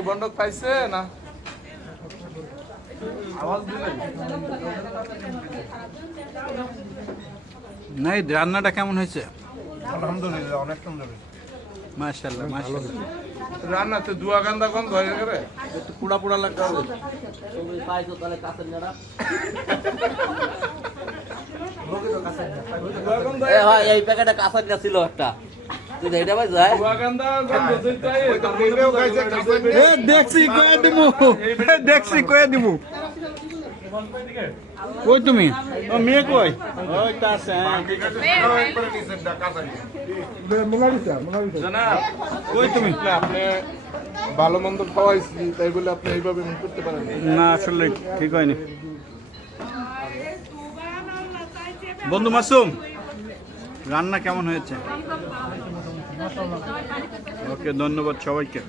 কি বন্ধক পাইছে না আওয়াজ দিলেন নাই রান্নাটা কেমন হয়েছে? আলহামদুলিল্লাহ অনেক সুন্দর মাশাআল্লাহ মাশাআল্লাহ। রান্না তো দুয়া গান্দা কম ধরে করে একটু পোড়া পোড়া লাগবে। এই প্যাকেটে কাঁচা নিয়ে ছিল একটা তুই এটা ভাই যায় দুয়া গান্দা গন্ধ দিতাই দেখছি কয়ে দিমু, দেখছি কয়ে দিমু। কই তুমি? ও মেয়ে কই? ওই তা আছে। জানা কই তুমি? আপনি ভালো মন্দ খাওয়াইছি তাই বলে আপনি এইভাবে করতে পারেন না আসলে ঠিক হয়নি। বন্ধু মাসুম, রান্না কেমন হয়েছে? ওকে, ধন্যবাদ সবাইকে।